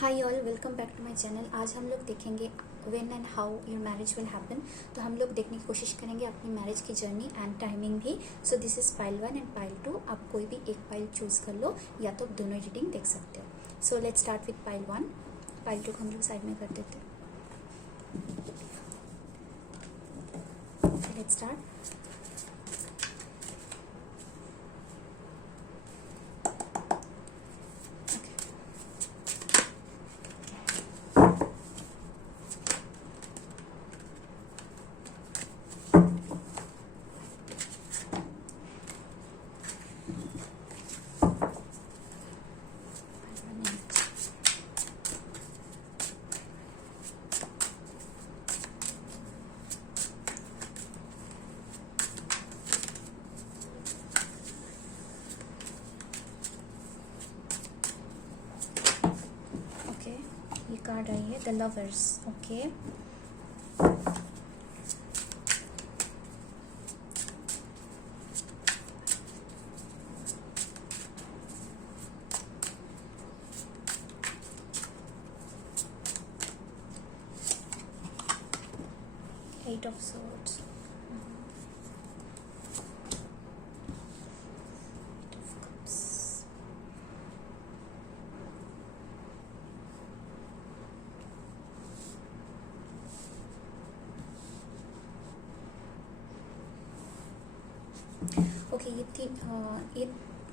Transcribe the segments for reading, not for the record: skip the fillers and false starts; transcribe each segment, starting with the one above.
Hi all, welcome back to my channel. आज हम लोग देखेंगे when and how your marriage will happen. तो हम लोग देखने की कोशिश करेंगे अपनी मैरिज की जर्नी एंड टाइमिंग भी। So this is pile 1 and pile 2। आप कोई भी एक पाइल चूज़ कर लो या तो दोनों रीडिंग देख सकते हो। So let's start with pile 1। Pile 2 को हम लोग साइड में कर देते हैं। Let's start. ये कार्ड आई है the lovers. Okay, eight of swords, eight of cups, okay. ये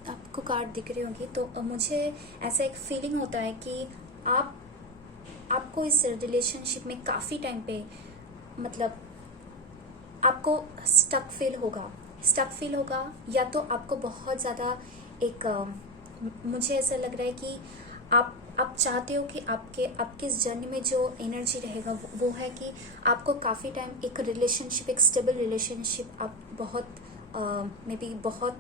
आपको कार्ड दिख रही होगी तो मुझे ऐसा एक फीलिंग होता है कि आपको इस रिलेशनशिप में काफ़ी टाइम पे मतलब आपको स्टक फील होगा या तो आपको बहुत ज़्यादा एक मुझे ऐसा लग रहा है कि आप चाहते हो कि आपके इस जर्नी में जो एनर्जी रहेगा वो है कि आपको काफ़ी टाइम एक रिलेशनशिप, एक स्टेबल रिलेशनशिप आप बहुत मे बी बहुत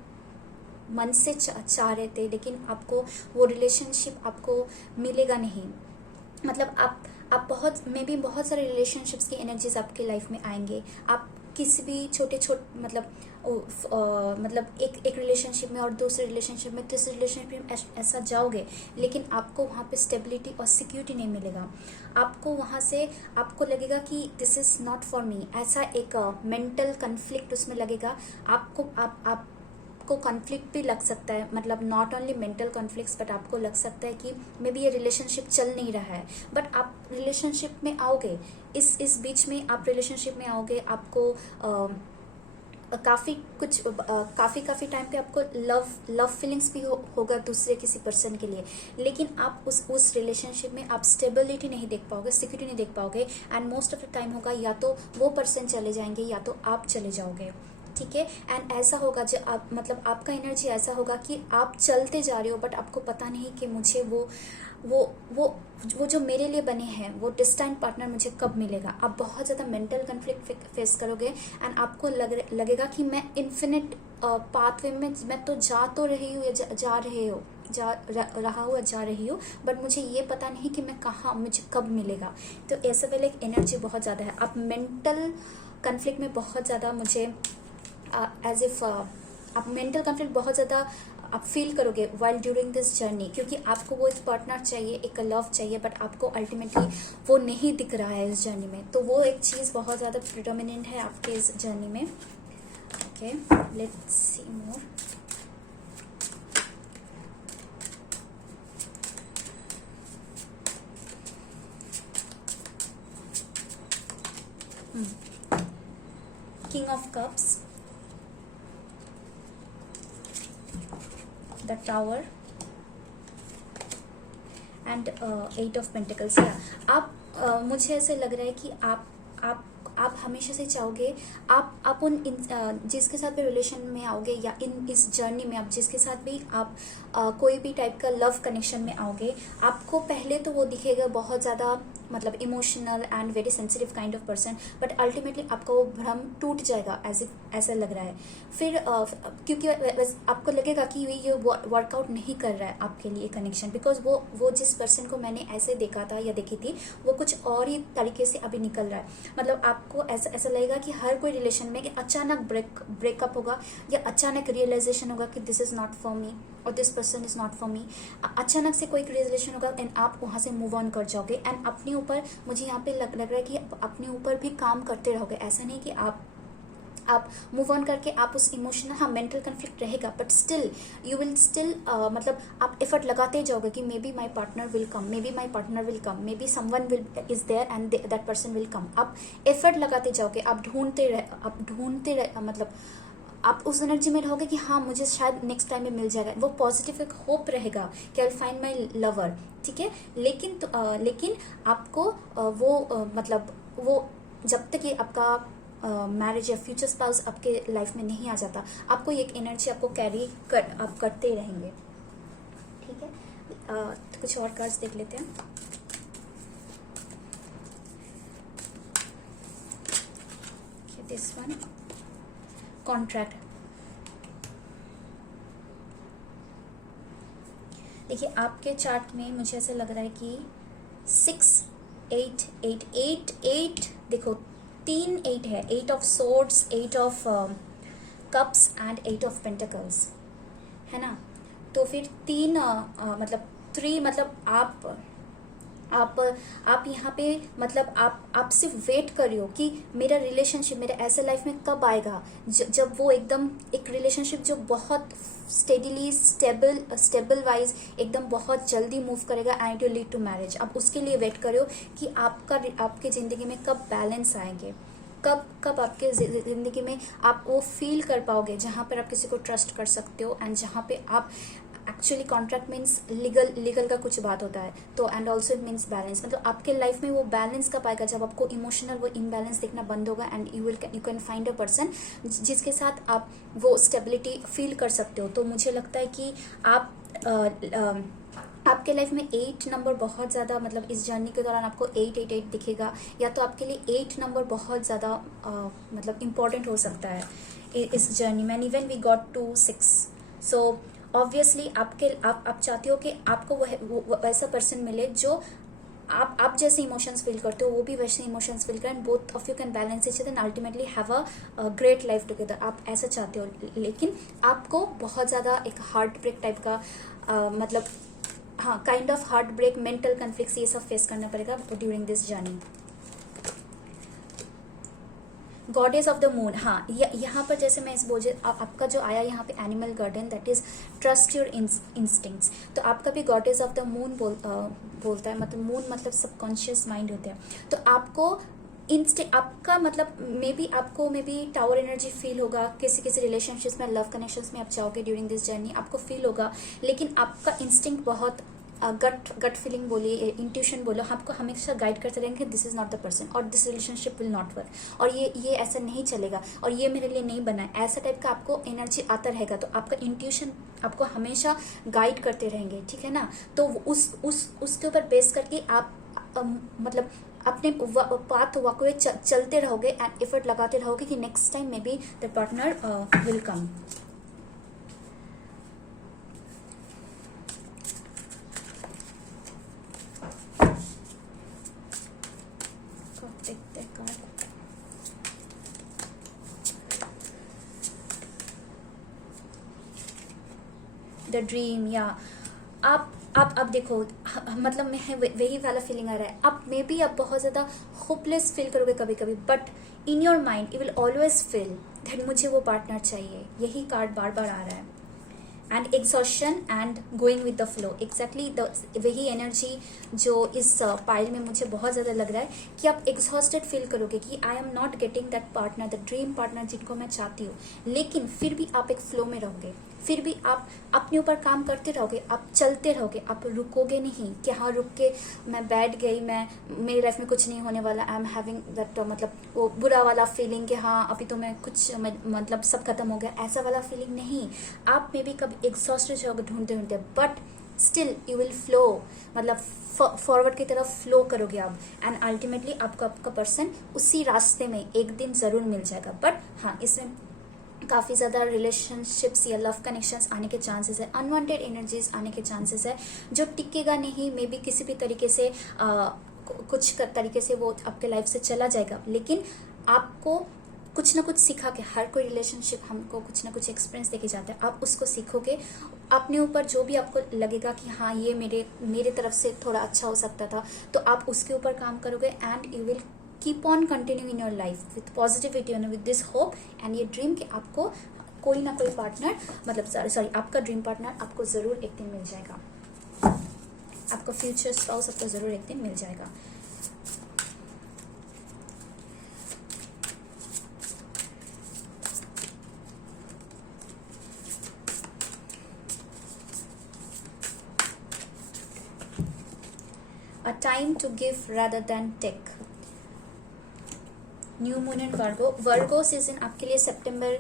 मन से चाह रहे थे, लेकिन आपको वो रिलेशनशिप आपको मिलेगा नहीं। मतलब आप बहुत मे बी बहुत सारे रिलेशनशिप्स की एनर्जीज आपके लाइफ में आएंगे। आप किसी भी छोटे मतलब एक रिलेशनशिप में और दूसरे रिलेशनशिप में, तीसरे रिलेशनशिप में ऐसा जाओगे, लेकिन आपको वहाँ पे स्टेबिलिटी और सिक्योरिटी नहीं मिलेगा। आपको वहाँ से आपको लगेगा कि दिस इज़ नॉट फॉर मी, ऐसा एक मेंटल कन्फ्लिक्ट उसमें लगेगा। आपको कॉन्फ्लिक्ट भी लग सकता है, मतलब not only mental conflicts, but आपको लग सकता है कि मे बी ये रिलेशनशिप चल नहीं रहा है। बट आप रिलेशनशिप में आओगे, इस बीच में आप रिलेशनशिप में आओगे, आपको काफ़ी टाइम पे आपको लव फीलिंग्स भी होगा दूसरे किसी पर्सन के लिए, लेकिन आप उस रिलेशनशिप में आप स्टेबिलिटी नहीं देख पाओगे, सिक्योरिटी नहीं देख पाओगे। And most of the time होगा या तो वो पर्सन चले जाएंगे या तो आप चले जाओगे, ठीक है। एंड ऐसा होगा जो आप मतलब आपका एनर्जी ऐसा होगा कि आप चलते जा रहे हो, बट आपको पता नहीं कि मुझे वो जो मेरे लिए बने हैं वो डिस्टेंट पार्टनर मुझे कब मिलेगा। आप बहुत ज़्यादा मेंटल कन्फ्लिक्ट फेस करोगे एंड आपको लगेगा कि मैं इन्फिनिट पाथवे में मैं तो जा तो रही हूँ या जा रही हूँ, बट मुझे ये पता नहीं कि मैं कहाँ, मुझे कब मिलेगा। तो ऐसे वाले एक एनर्जी बहुत ज़्यादा है। आप मेंटल कन्फ्लिक्ट में बहुत ज़्यादा मुझे एज इफ आप मेंटल कॉन्फ्लिक्ट बहुत ज़्यादा आप फील करोगे वाइल ड्यूरिंग दिस जर्नी, क्योंकि आपको वो एक पार्टनर चाहिए, एक लव चाहिए, बट आपको अल्टीमेटली वो नहीं दिख रहा है इस जर्नी में। तो वो एक चीज़ बहुत ज़्यादा प्रिडोमिनेंट है आपके इस जर्नी में। Okay, let's see more. King of cups, the tower and eight of pentacles. आप मुझे ऐसे लग रहा है कि आप हमेशा से चाहोगे, आप जिसके साथ भी रिलेशन में आओगे या इस जर्नी में आप जिसके साथ भी आप कोई भी टाइप का लव कनेक्शन में आओगे, आपको पहले तो वो दिखेगा बहुत ज़्यादा मतलब emotional and very sensitive kind of person, but ultimately आपका वो भ्रम टूट जाएगा, ऐसा लग रहा है। फिर क्योंकि आपको लगेगा कि ये वर्कआउट नहीं कर रहा है आपके लिए कनेक्शन, बिकॉज वो जिस पर्सन को मैंने ऐसे देखा था या देखी थी वो कुछ और ही तरीके से अभी निकल रहा है। मतलब आपको ऐसा लगेगा कि हर कोई रिलेशन में कि अचानक ब्रेकअप होगा या अचानक रियलाइजेशन होगा कि this is not for me, और this person is not for me. अचानक से कोई रिलेशन होगा एंड आप वहाँ से मूव ऑन कर जाओगे एंड अपने ऊपर, मुझे यहाँ पे लग रहा है कि अपने ऊपर भी काम करते रहोगे। ऐसा नहीं कि आप मूव ऑन करके आप उस इमोशनल, हाँ मेंटल कन्फ्लिक्ट रहेगा, but still you will still मतलब आप एफर्ट लगाते जाओगे कि maybe my partner will come, maybe my partner will come, maybe someone will is there and that person will come. आप effort लगाते जाओगे, आप ढूंढते रहे मतलब आप उस एनर्जी में रहोगे कि हाँ मुझे शायद नेक्स्ट टाइम में मिल जाएगा। वो पॉजिटिव एक होप रहेगा कि I will find my lover, ठीक है। लेकिन आपको मतलब वो जब तक ये आपका मैरिज या फ्यूचर स्पाउस आपके लाइफ में नहीं आ जाता, आपको एक एनर्जी आपको कैरी आप करते रहेंगे, ठीक है। तो कुछ और कार्ड्स देख लेते हैं। This one, contract. देखिए आपके चार्ट में मुझे ऐसा लग रहा है कि 6 8 8 8 8 देखो 3 8 है, 8 of swords, 8 of cups and 8 of pentacles, है ना। तो फिर 3 मतलब 3 मतलब आप यहाँ पे मतलब आप सिर्फ वेट कर रहे हो कि मेरा रिलेशनशिप मेरे ऐसे लाइफ में कब आएगा जब वो एकदम एक रिलेशनशिप जो बहुत स्टेडिली स्टेबल वाइज एकदम बहुत जल्दी मूव करेगा and to lead to marriage. आप उसके लिए वेट कर रहे हो कि आपके ज़िंदगी में कब बैलेंस आएंगे, कब आपके ज़िंदगी में आप वो फील कर पाओगे जहाँ पर आप किसी को ट्रस्ट कर सकते हो एंड जहाँ पे आप एक्चुअली कॉन्ट्रैक्ट मीन्स लीगल का कुछ बात होता है, तो and also it means balance. मतलब आपके लाइफ में वो बैलेंस कब आएगा जब आपको इमोशनल वो इम्बैलेंस देखना बंद होगा and you can find a person जिसके साथ आप वो स्टेबिलिटी फील कर सकते हो। तो मुझे लगता है कि आपके लाइफ में 8 नंबर बहुत ज़्यादा मतलब इस जर्नी के दौरान आपको 888 दिखेगा, या तो आपके लिए 8 नंबर बहुत ज़्यादा मतलब इम्पॉर्टेंट हो सकता है इस जर्नी में। Even we got to 6, so obviously आप चाहते हो कि आपको वैसा पर्सन मिले जो आप जैसे इमोशंस फील करते हो वो भी वैसे इमोशंस फील करें, both of you can balance each other and ultimately have a great life together. आप ऐसा चाहते हो, लेकिन आपको बहुत ज़्यादा एक हार्ट ब्रेक टाइप का मतलब हाँ kind of heart break, mental conflicts, ये सब फेस करना पड़ेगा during this journey. Goddess of the moon, हाँ यहाँ पर जैसे मैं इस बोझे आपका जो आया यहाँ पे animal garden, that is trust your instincts. तो आपका भी गॉडेस ऑफ द मून बोलता है, मतलब मून मतलब सबकॉन्शियस माइंड होते हैं। तो आपको आपका मतलब may be tower energy feel होगा किसी रिलेशनशिप में, लव कनेक्शंस में आप जाओगे ड्यूरिंग दिस जर्नी, आपको फील होगा, लेकिन आपका इंस्टिंक्ट बहुत गट फीलिंग बोलिए, इंट्यूशन बोलो, आपको हमेशा गाइड करते रहेंगे this is not the person और this relationship will not work और ये ऐसा नहीं चलेगा और ये मेरे लिए नहीं बना है, ऐसा टाइप का आपको एनर्जी आता रहेगा। तो आपका इंट्यूशन आपको हमेशा गाइड करते रहेंगे, ठीक है ना। तो उसके ऊपर बेस करके आप मतलब अपने पाथ वॉकवे चलते रहोगे एंड एफर्ट लगाते रहोगे कि next time may be the partner will come. The dream, या आप देखो मतलब मैं वही वाला फीलिंग आ रहा है। आप मे बी आप बहुत ज़्यादा होपलेस फील करोगे कभी कभी, but in your mind you will always feel that मुझे वो पार्टनर चाहिए। यही कार्ड बार बार आ रहा है। And exhaustion and going with the flow, exactly वही एनर्जी जो इस पाइल में मुझे बहुत ज़्यादा लग रहा है कि आप एग्जॉस्टेड फील करोगे कि I am not getting that partner, the dream partner जिनको मैं चाहती हूँ, लेकिन फिर भी आप एक फ्लो में रहोगे, फिर भी आप अपने ऊपर काम करते रहोगे, आप चलते रहोगे, आप रुकोगे नहीं कि हाँ रुक के मैं बैठ गई, मेरी लाइफ में कुछ नहीं होने वाला, आई एम हैविंग दैट मतलब वो बुरा वाला फीलिंग कि हाँ अभी तो मैं कुछ मतलब सब खत्म हो गया, ऐसा वाला फीलिंग नहीं। आप में भी कभी एग्जॉस्टेड होगे ढूंढते, but still you will flow, मतलब फॉरवर्ड की तरफ फ्लो करोगे आप एंड अल्टीमेटली आपका पर्सन उसी रास्ते में एक दिन ज़रूर मिल जाएगा। बट हाँ इसमें काफ़ी ज़्यादा रिलेशनशिप्स या लव कनेक्शंस आने के चांसेस है, अनवांटेड एनर्जीज आने के चांसेस है जो टिकेगा नहीं, मे बी किसी भी तरीके से कुछ तरीके से वो आपके लाइफ से चला जाएगा, लेकिन आपको कुछ ना कुछ सिखा के, हर कोई रिलेशनशिप हमको कुछ ना कुछ एक्सपीरियंस देके जाता है, आप उसको सीखोगे, अपने ऊपर जो भी आपको लगेगा कि हाँ ये मेरे तरफ से थोड़ा अच्छा हो सकता था, तो आप उसके ऊपर काम करोगे and you will keep on continue in your life with positivity and with this hope and ये ड्रीम कि आपको कोई ना कोई पार्टनर, मतलब सॉरी आपका ड्रीम पार्टनर आपको ज़रूर एक दिन मिल जाएगा, आपका फ्यूचर स्पाउस आपको ज़रूर एक दिन मिल जाएगा। A time to give rather than take. New moon and Virgo season आपके लिए सितंबर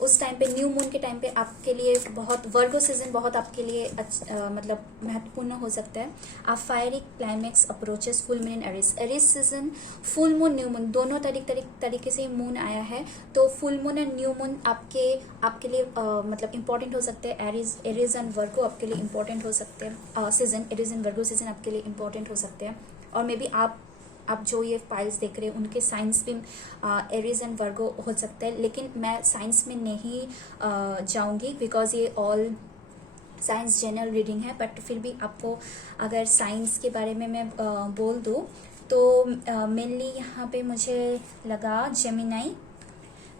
उस टाइम पे, न्यू मून के टाइम पे आपके लिए बहुत, वर्गो सीजन बहुत आपके लिए मतलब महत्वपूर्ण हो सकता है। आप fiery climax approaches full moon and Aries season, full moon new moon दोनों तरीके से मून आया है, तो full moon and new moon आपके लिए मतलब इंपॉर्टेंट हो सकते हैं। एरिस एंड वर्गो आपके लिए इंपॉर्टेंट हो सकते हैं season, Aries and Virgo season आपके लिए इंपॉर्टेंट हो सकते हैं। और मे बी आप जो ये फाइल्स देख रहे हैं उनके साइंस भी एरीज एंड वर्गो हो सकते हैं, लेकिन मैं साइंस में नहीं जाऊंगी बिकॉज ये ऑल साइंस जनरल रीडिंग है। बट फिर भी आपको अगर साइंस के बारे में मैं बोल दूँ तो मेनली यहाँ पे मुझे लगा Gemini,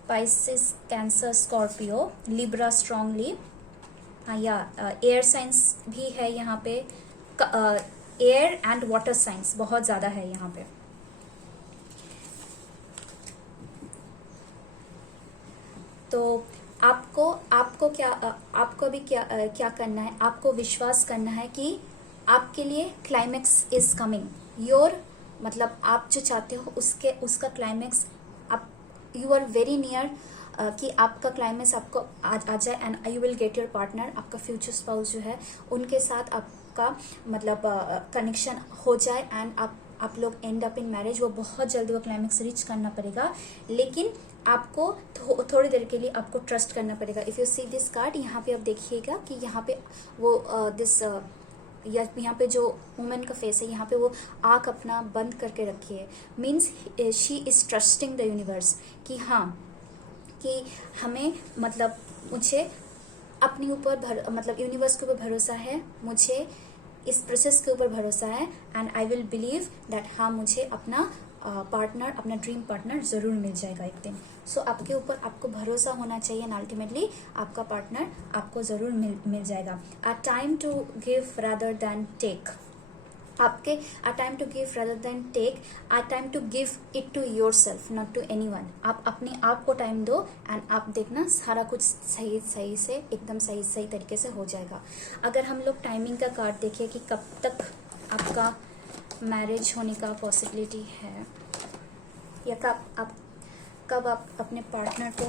Pisces, cancer, Scorpio, Libra strongly, हाँ या एयर साइंस भी है यहाँ पे, एयर एंड वाटर साइंस बहुत ज़्यादा है यहाँ पे। तो आपको भी क्या करना है, आपको विश्वास करना है कि आपके लिए क्लाइमेक्स इज कमिंग योर, मतलब आप जो चाहते हो उसका क्लाइमेक्स आप, यू आर वेरी नियर कि आपका क्लाइमेक्स आपको आ जाए and you will get your partner, आपका फ्यूचर स्पाउस जो है उनके साथ आपका मतलब कनेक्शन हो जाए एंड आप लोग एंड अप इन मैरिज। वो बहुत जल्दी वो क्लाइमेक्स रीच करना पड़ेगा, लेकिन आपको थोड़ी देर के लिए आपको ट्रस्ट करना पड़ेगा। If you see this card, यहाँ पे आप देखिएगा कि यहाँ पे वो यहाँ पे जो वुमेन का फेस है, यहाँ पे वो आँख अपना बंद करके रखी है, means she is trusting the universe कि हाँ, कि हमें मतलब मुझे अपने ऊपर मतलब यूनिवर्स के ऊपर भरोसा है, मुझे इस प्रोसेस के ऊपर भरोसा है and I will believe that हाँ मुझे अपना पार्टनर, अपना ड्रीम पार्टनर ज़रूर मिल जाएगा एक दिन। सो आपके ऊपर आपको भरोसा होना चाहिए एंड अल्टीमेटली आपका पार्टनर आपको ज़रूर मिल जाएगा। A time to give rather than take, आपके a time to give rather than take, a time to give it to yourself not to anyone. आप अपने आप को टाइम दो एंड आप देखना सारा कुछ सही से एकदम सही तरीके से हो जाएगा। अगर हम लोग टाइमिंग का कार्ड देखिए कि कब तक आपका मैरिज होने का पॉसिबिलिटी है, या कब आप अपने पार्टनर को,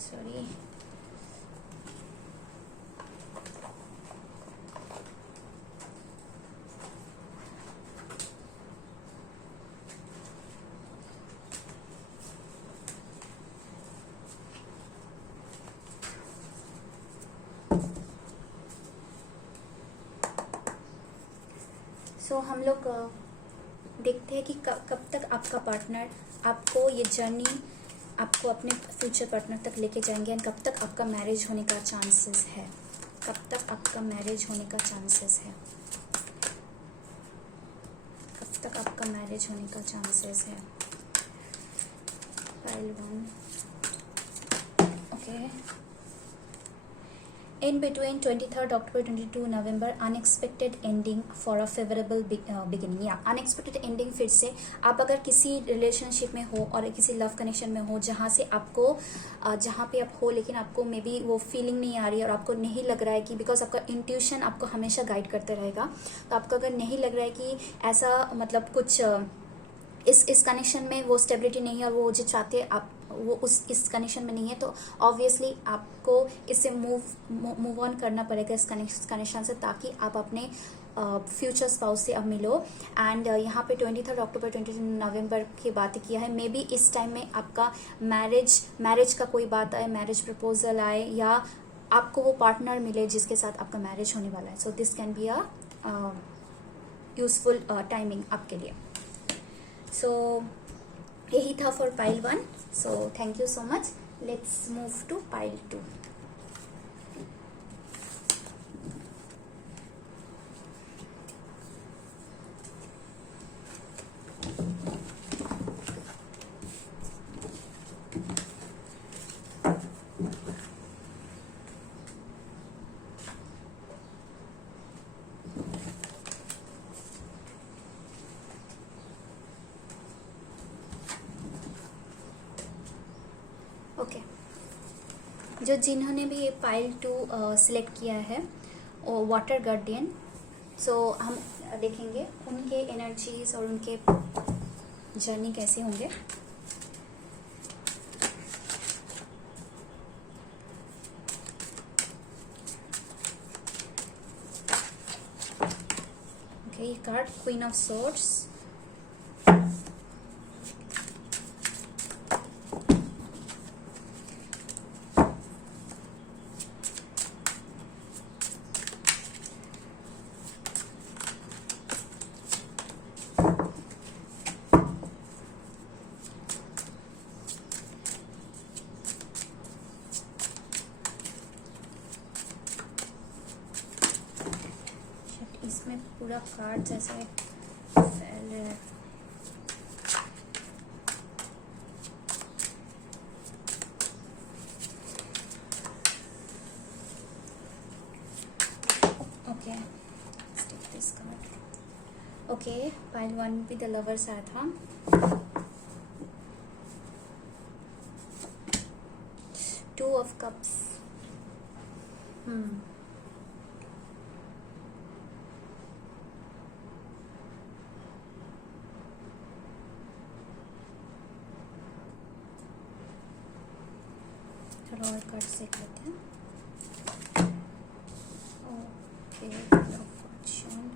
सॉरी सो हम लोग देखते हैं कि कब तक आपका पार्टनर आपको ये जर्नी, आपको अपने फ्यूचर पार्टनर तक लेके जाएंगे एंड कब तक आपका मैरिज होने का चांसेस है, कब तक आपका मैरिज होने का चांसेस है, कब तक आपका मैरिज होने का चांसेस है। File 1, okay. In between 23rd October 22 November, unexpected ending for a favorable beginning। या unexpected ending, फिर से आप अगर किसी रिलेशनशिप में हो और किसी लव कनेक्शन में हो जहाँ से आपको जहाँ पे आप हो लेकिन आपको मे बी वो फीलिंग नहीं आ रही है और आपको नहीं लग रहा है कि, बिकॉज आपका इंट्यूशन आपको हमेशा गाइड करते रहेगा, तो आपको अगर नहीं लग रहा है कि ऐसा मतलब कुछ इस कनेक्शन में वो स्टेबिलिटी नहीं है और वो जो चाहते हैं आप वो इस कनेक्शन में नहीं है, तो ऑब्वियसली आपको इससे मूव ऑन करना पड़ेगा इस कनेक्शन से, ताकि आप अपने फ्यूचर स्पाउस से अब मिलो। एंड यहाँ पे 23rd अक्टूबर 22 नवंबर की बात किया है, मे बी इस टाइम में आपका मैरिज का कोई बात आए, मैरिज प्रपोजल आए, या आपको वो पार्टनर मिले जिसके साथ आपका मैरिज होने वाला है। So this can be a useful timing आपके लिए। सो यही था for pile 1. So thank you so much. Let's move to pile 2. Okay, जो जिन्होंने भी ये पाइल 2 सिलेक्ट किया है वाटर गार्डियन, सो हम देखेंगे उनके एनर्जीज और उनके जर्नी कैसे होंगे. ओके, ये कार्ड क्वीन ऑफ सोर्ड्स, इसमें पूरा कार्ड जैसे फैल रहा है. Okay, take this card. Okay, pile 1 भी द लवर्स आया था. Two of cups. चलो और कार्ड देख लेते हैं. Okay, fortune,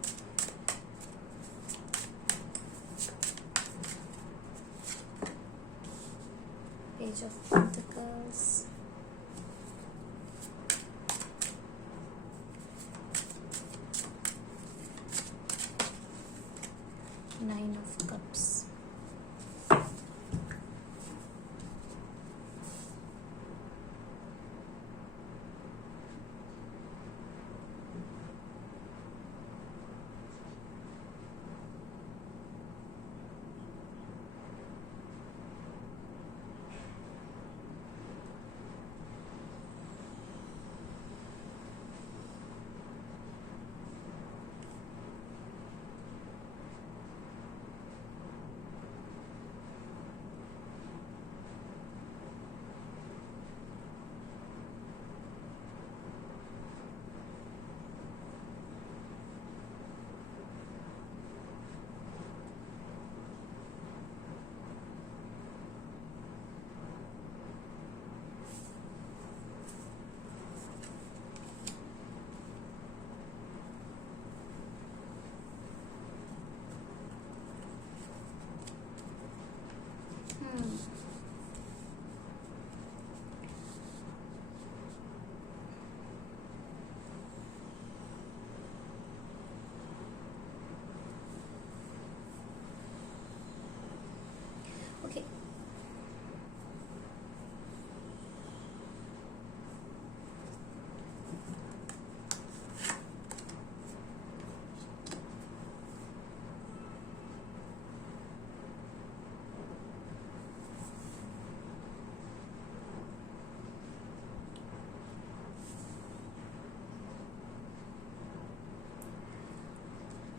page of pentacles, nine of cups. Okay,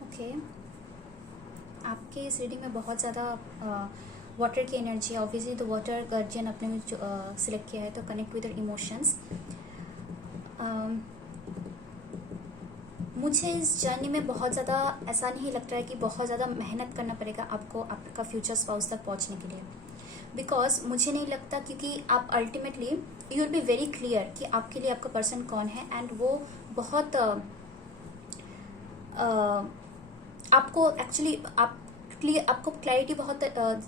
okay. आपके इस रीडिंग में बहुत ज़्यादा वाटर की एनर्जी है. ऑब्वियसली तो वाटर गार्जियन आपने सिलेक्ट किया है, तो कनेक्ट विद इमोशंस. मुझे इस जर्नी में बहुत ज़्यादा ऐसा नहीं लगता है कि बहुत ज़्यादा मेहनत करना पड़ेगा आपको आपका फ्यूचर स्पाउस तक पहुंचने के लिए. बिकॉज मुझे नहीं लगता, क्योंकि आप ultimately you will be very clear कि आपके लिए आपका पर्सन कौन है. एंड वो बहुत आपको एक्चुअली आपको क्लैरिटी बहुत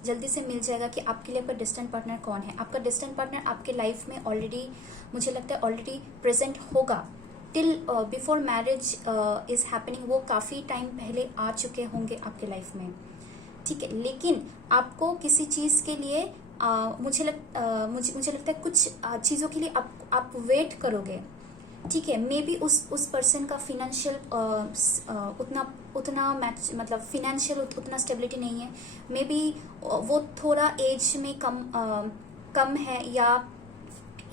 जल्दी से मिल जाएगा कि आपके लिए आपका डिस्टेंट पार्टनर कौन है. आपका डिस्टेंट पार्टनर आपके लाइफ में ऑलरेडी, मुझे लगता है ऑलरेडी प्रेजेंट होगा. Till before marriage is happening, वो काफ़ी टाइम पहले आ चुके होंगे आपके लाइफ में. ठीक है, लेकिन आपको किसी चीज़ के लिए मुझे लगता है कुछ चीज़ों के लिए आप वेट करोगे, ठीक है। मे बी उस पर्सन का फिनेंशियल उतना मैच, मतलब फिनेंशियल उतना स्टेबिलिटी नहीं है। मे बी वो थोड़ा एज में कम है, या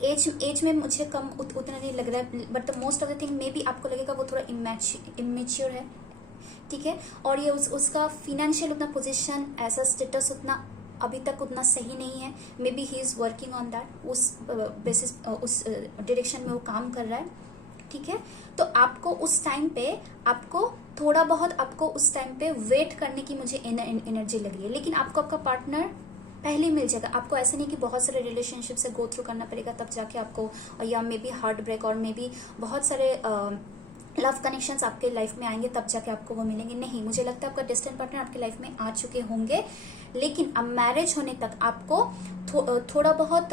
एज में मुझे कम उतना नहीं लग रहा है, but the most of the thing may be आपको लगेगा वो थोड़ा इमेच्योर है, ठीक है। और ये उसका फिनेंशियल उतना पोजीशन, ऐसा स्टेटस उतना अभी तक उतना सही नहीं है। May be he is working on that, उस बेसिस उस डायरेक्शन में वो काम कर रहा है, ठीक है। तो आपको उस टाइम पे थोड़ा बहुत आपको उस टाइम पे वेट करने की मुझे एनर्जी लग रही है, लेकिन आपको आपका पार्टनर पहले मिल जाएगा। आपको ऐसा नहीं कि बहुत सारे रिलेशनशिप से गो थ्रू करना पड़ेगा तब जाके आपको, या मे बी हार्ट ब्रेक और मे बी बहुत सारे लव कनेक्शंस आपके लाइफ में आएंगे तब जाके आपको वो मिलेंगे। नहीं, मुझे लगता है आपका डिस्टेंट पार्टनर आपके लाइफ में आ चुके होंगे, लेकिन अब मैरिज होने तक आपको थोड़ा बहुत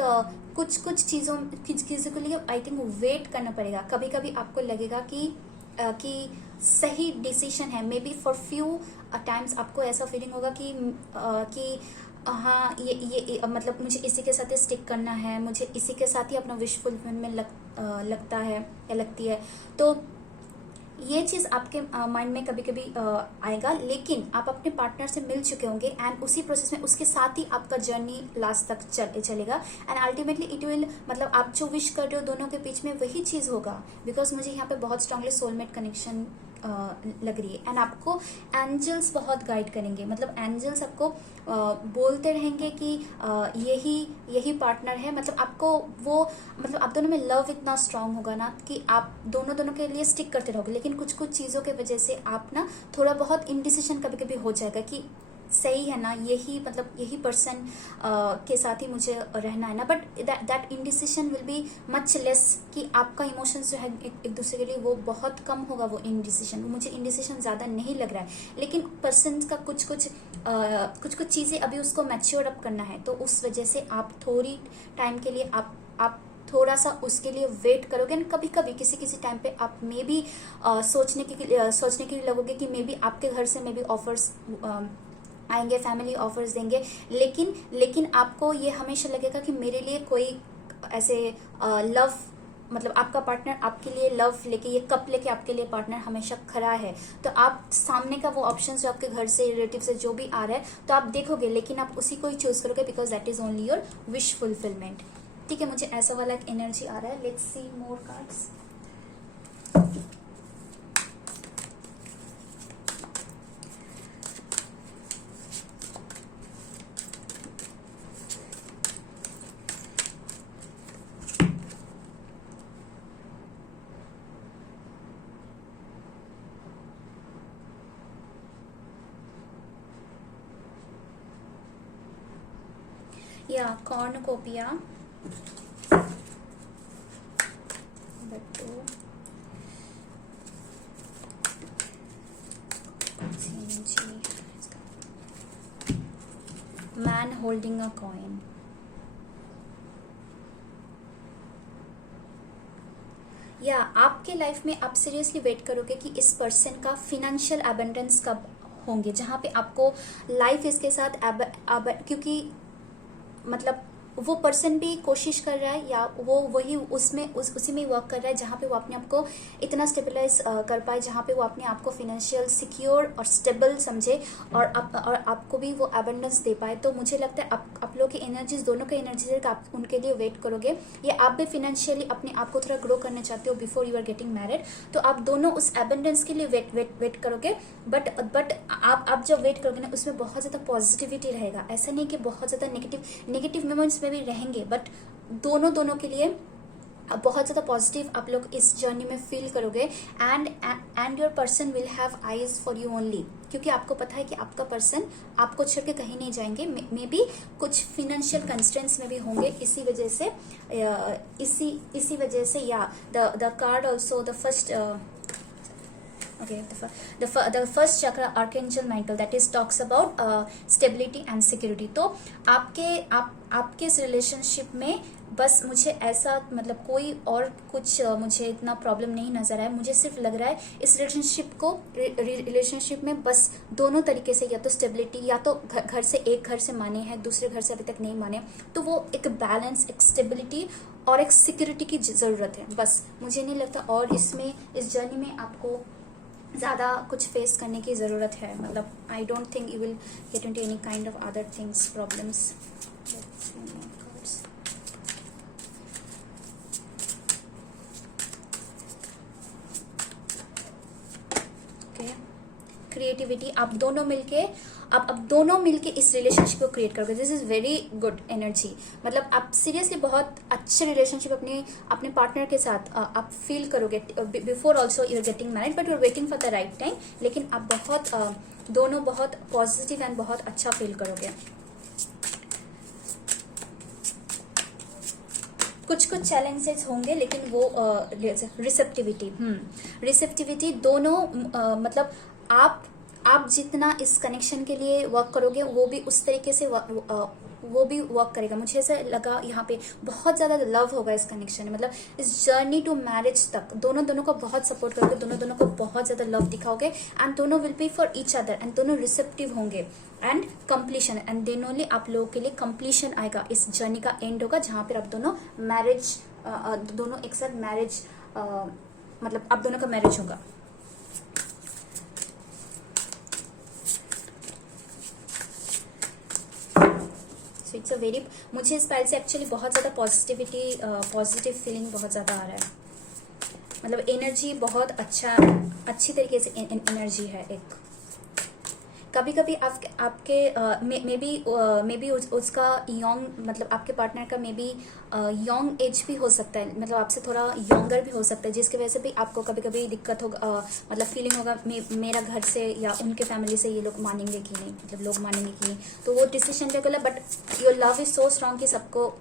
कुछ चीज़ों के लिए आई थिंक वेट करना पड़ेगा। कभी कभी आपको लगेगा कि सही डिसीजन है, may be for few times आपको ऐसा फीलिंग होगा कि हाँ ये मतलब मुझे इसी के साथ ही स्टिक करना है, मुझे इसी के साथ ही अपना विश फुलफिल में लगता है या लगती है। तो ये चीज़ आपके माइंड में कभी कभी आएगा, लेकिन आप अपने पार्टनर से मिल चुके होंगे एंड उसी प्रोसेस में उसके साथ ही आपका जर्नी लास्ट तक चलेगा एंड अल्टीमेटली इट विल, मतलब आप जो विश कर रहे हो दोनों के बीच में वही चीज़ होगा। बिकॉज मुझे यहाँ पे बहुत स्ट्रांगली सोलमेट कनेक्शन लग रही है एंड आपको एंजल्स बहुत गाइड करेंगे। मतलब एंजल्स आपको बोलते रहेंगे कि यही पार्टनर है। मतलब आपको वो, मतलब आप दोनों में लव इतना स्ट्रांग होगा ना कि आप दोनों के लिए स्टिक करते रहोगे, लेकिन कुछ चीज़ों के वजह से आप ना थोड़ा बहुत इनडिसीजन कभी कभी हो जाएगा कि सही है ना, यही पर्सन के साथ ही मुझे रहना है ना, but that indecision will be much less, कि आपका इमोशंस जो है एक दूसरे के लिए वो बहुत कम होगा। वो इनडिसीजन, मुझे इनडिसीजन ज़्यादा नहीं लग रहा है, लेकिन पर्सन का कुछ चीज़ें अभी उसको मैच्योर अप करना है, तो उस वजह से आप थोड़ी टाइम के लिए आप थोड़ा सा उसके लिए वेट करोगे। एंड कभी कभी किसी टाइम पे आप मे बी सोचने के लिए लगोगे कि मे बी आपके घर से मे बी ऑफर्स आएंगे, फैमिली ऑफर्स देंगे, लेकिन आपको ये हमेशा लगेगा कि मेरे लिए कोई ऐसे लव, मतलब आपका पार्टनर आपके लिए लव लेके, ये कप लेके आपके लिए पार्टनर हमेशा खड़ा है। तो आप सामने का वो ऑप्शन जो आपके घर से, रिलेटिव से जो भी आ रहा है, तो आप देखोगे, लेकिन आप उसी को ही चूज करोगे because that is only your wish fulfilment, ठीक है। मुझे ऐसा वाला एक एनर्जी आ रहा है। Let's see more cards. या कॉर्नकोपिया, मैन होल्डिंग अ कॉइन। या आपके लाइफ में आप सीरियसली वेट करोगे कि इस पर्सन का फिनेंशियल अबंडेंस कब होंगे, जहाँ पे आपको लाइफ इसके साथ क्योंकि मतलब वो पर्सन भी कोशिश कर रहा है, या वो वही उसी में वर्क कर रहा है जहाँ पे वो अपने आप को इतना स्टेबलाइज कर पाए, जहाँ पे वो अपने आप को फिनेंशियल सिक्योर और स्टेबल समझे और आपको भी वो अबंडेंस दे पाए। तो मुझे लगता है आप लोग की एनर्जीज, दोनों की एनर्जीज आप उनके लिए वेट करोगे, या आप भी फिनेंशियली अपने आप को थोड़ा ग्रो करना चाहते हो before you are getting married, तो आप दोनों उस अबंडेंस के लिए वेट करोगे। बट आप जब वेट करोगे ना, उसमें बहुत ज़्यादा पॉजिटिविटी रहेगा। ऐसा नहीं कि बहुत ज़्यादा नेगेटिव मोमेंट्स भी रहेंगे, बट दोनों के लिए बहुत ज़्यादा पॉजिटिव आप लोग इस जर्नी में फील करोगे। And your person will have eyes for you only, क्योंकि आपको पता है कि आपका पर्सन आपको छोड़ के कहीं नहीं जाएंगे। मे बी कुछ फिनेंशियल कंस्ट्रेंट्स में भी होंगे, इसी वजह से या the card also the first Okay, the first chakra, Archangel Michael, that is talks about stability and security. तो आपके इस रिलेशनशिप में बस मुझे ऐसा मतलब कोई और कुछ मुझे इतना प्रॉब्लम नहीं नज़र आया. मुझे सिर्फ लग रहा है इस रिलेशनशिप में बस दोनों तरीके से, या तो स्टेबिलिटी, या तो घर से एक घर से माने हैं, दूसरे घर से अभी तक नहीं माने, तो वो एक बैलेंस, एक स्टेबिलिटी और एक सिक्योरिटी की ज़रूरत है. बस मुझे नहीं लगता और इसमें इस जर्नी में आपको ज़्यादा कुछ फेस करने की ज़रूरत है. मतलब I don't think you will get into any kind of other things, problems. Creativity, आप दोनों मिलके इस रिलेशनशिप को क्रिएट करोगे. This is very good energy. मतलब आप सीरियसली बहुत अच्छे रिलेशनशिप अपने पार्टनर के साथ आप फील करोगे. Before also you are getting married, but you are waiting for the right time. लेकिन आप दोनों बहुत पॉजिटिव एंड बहुत अच्छा फील करोगे. कुछ चैलेंजेस होंगे, लेकिन वो रिसेप्टिविटी दोनों मतलब आप जितना इस कनेक्शन के लिए वर्क करोगे, वो भी उस तरीके से वो भी वर्क करेगा. मुझे ऐसा लगा यहाँ पे बहुत ज़्यादा लव होगा इस कनेक्शन में. मतलब इस जर्नी टू मैरिज तक दोनों को बहुत सपोर्ट करोगे, दोनों को बहुत ज़्यादा लव दिखाओगे, एंड दोनों will be for each other, and दोनों रिसेप्टिव होंगे. And completion, and then only आप लोगों के लिए कंप्लीशन आएगा. इस जर्नी का एंड होगा जहाँ पर आप दोनों एक साथ मैरिज मतलब आप दोनों का मैरिज होगा. सो इट्स अ वेरी, मुझे इस फाइल से एक्चुअली बहुत ज़्यादा पॉजिटिव फीलिंग बहुत ज़्यादा आ रहा है. मतलब एनर्जी बहुत अच्छी तरीके से एनर्जी है. एक कभी आपके मे बी उसका यंग, मतलब आपके पार्टनर का मे बी यंग एज भी हो सकता है. मतलब आपसे थोड़ा यंगर भी हो सकता है, जिसकी वजह से भी आपको कभी दिक्कत होगा. मतलब फीलिंग होगा मेरा घर से या उनके फैमिली से ये लोग मानेंगे कि नहीं, मतलब लोग मानेंगे कि नहीं. तो वो डिसीजन ले गया. But your love is so strong कि सबको,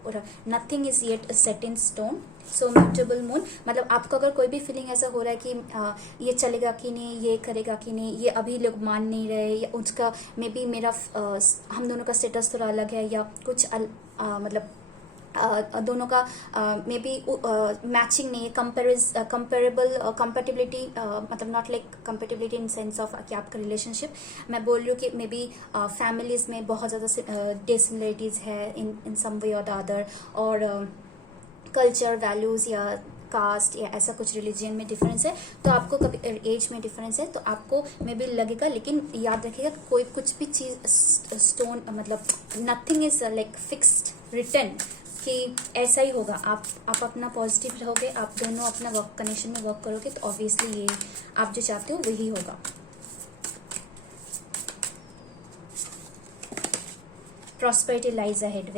nothing is yet set in stone. So mutable moon, मतलब आपको अगर कोई भी फीलिंग ऐसा हो रहा है कि ये चलेगा कि नहीं, ये करेगा कि नहीं, ये अभी लोग मान नहीं रहे, या उसका मे बी हम दोनों का स्टेटस थोड़ा अलग है, या कुछ मतलब दोनों का मे बी मैचिंग नहीं है, कंपेटेबिलिटी, मतलब not like compatibility in sense of कि आपका रिलेशनशिप. मैं बोल रही हूँ कि मे बी फैमिलीज में बहुत ज़्यादा डिसिमिलरिटीज़ है इन सम वे और द अदर, और कल्चर, वैल्यूज़ या कास्ट या ऐसा कुछ, रिलीजन में डिफरेंस है. तो आपको कभी एज में डिफरेंस है, तो आपको मे बी लगेगा. लेकिन याद रखिएगा कोई कुछ भी चीज़ स्टोन, मतलब nothing is like fixed written कि ऐसा ही होगा. आप अपना पॉजिटिव रहोगे, आप दोनों अपना वर्क कनेक्शन में वर्क करोगे, तो ऑब्वियसली ये आप जो चाहते हो वही होगा. Prosperity lies ahead,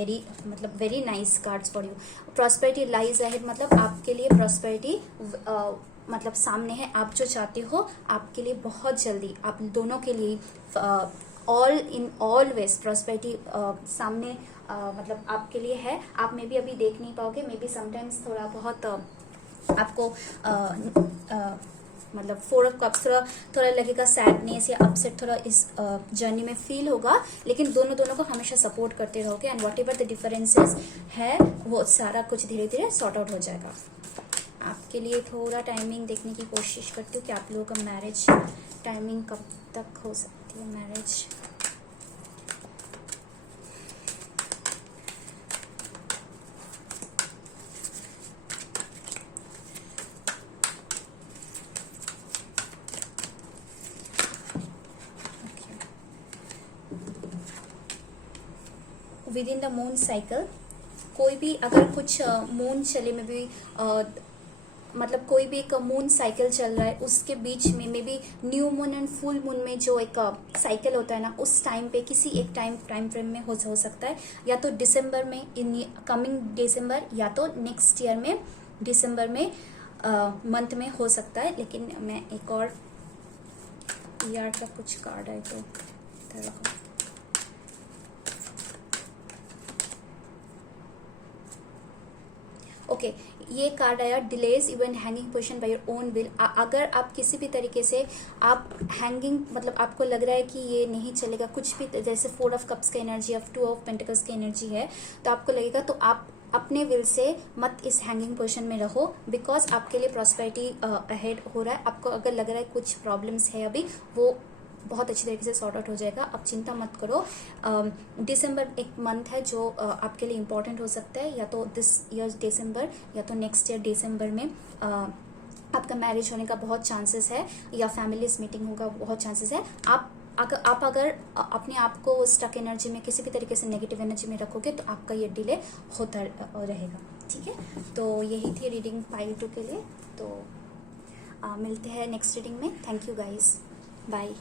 very nice cards for you. Prosperity lies ahead मतलब आपके लिए प्रॉस्पेरिटी मतलब सामने है. आप जो चाहते हो आपके लिए बहुत जल्दी, आप दोनों के लिए ऑलवेज प्रॉस्पेरिटी सामने मतलब आपके लिए है. आप मे बी अभी देख नहीं पाओगे, मे बी समटाइम्स थोड़ा बहुत आपको मतलब 4 ऑफ कप्स थोड़ा लगेगा, सैडनेस या अपसेट थोड़ा इस जर्नी में फील होगा. लेकिन दोनों को हमेशा सपोर्ट करते रहोगे, and what ever the differences है वो सारा कुछ धीरे धीरे सॉर्ट आउट हो जाएगा. आपके लिए थोड़ा टाइमिंग देखने की कोशिश करती हूँ कि आप लोगों का मैरिज टाइमिंग कब तक हो सकती है. Marriage with in the moon cycle. कोई भी अगर कुछ मून चले में भी मतलब कोई भी एक मून साइकिल चल रहा है, उसके बीच में may be new moon and full moon में जो एक साइकिल होता है ना, उस टाइम पे किसी एक टाइम फ्रेम में हो सकता है. या तो दिसंबर में, इन कमिंग दिसंबर, या तो नेक्स्ट ईयर में दिसंबर में मंथ में हो सकता है. लेकिन मैं एक और ईयर का कुछ कार्ड है तो ओके, ये कार्ड आया delays even hanging position by your own will. अगर आप किसी भी तरीके से आप हैंगिंग, मतलब आपको लग रहा है कि ये नहीं चलेगा कुछ भी, जैसे 4 ऑफ कप्स का एनर्जी या 2 ऑफ पेंटिकल्स की एनर्जी है, तो आपको लगेगा, तो आप अपने विल से मत इस हैंगिंग पोजीशन में रहो, बिकॉज आपके लिए प्रॉस्पेरिटी अहेड हो रहा है। आपको अगर लग रहा है कुछ प्रॉब्लम्स है अभी, वो बहुत अच्छी तरीके से सॉर्ट आउट हो जाएगा, आप चिंता मत करो। दिसंबर एक मंथ है जो आपके लिए इम्पोर्टेंट हो सकता है, या तो दिस ईयर दिसंबर या तो नेक्स्ट ईयर दिसंबर में आपका मैरिज होने का बहुत चांसेस है, या फैमिलीज मीटिंग होगा बहुत चांसेस है। आप अगर अपने आप को स्टक एनर्जी में, किसी भी तरीके से नेगेटिव एनर्जी में रखोगे, तो आपका ये डिले होता रहेगा, ठीक है। तो यही थी रीडिंग पाइल 2 के लिए। तो मिलते हैं नेक्स्ट रीडिंग में। Thank you guys, bye.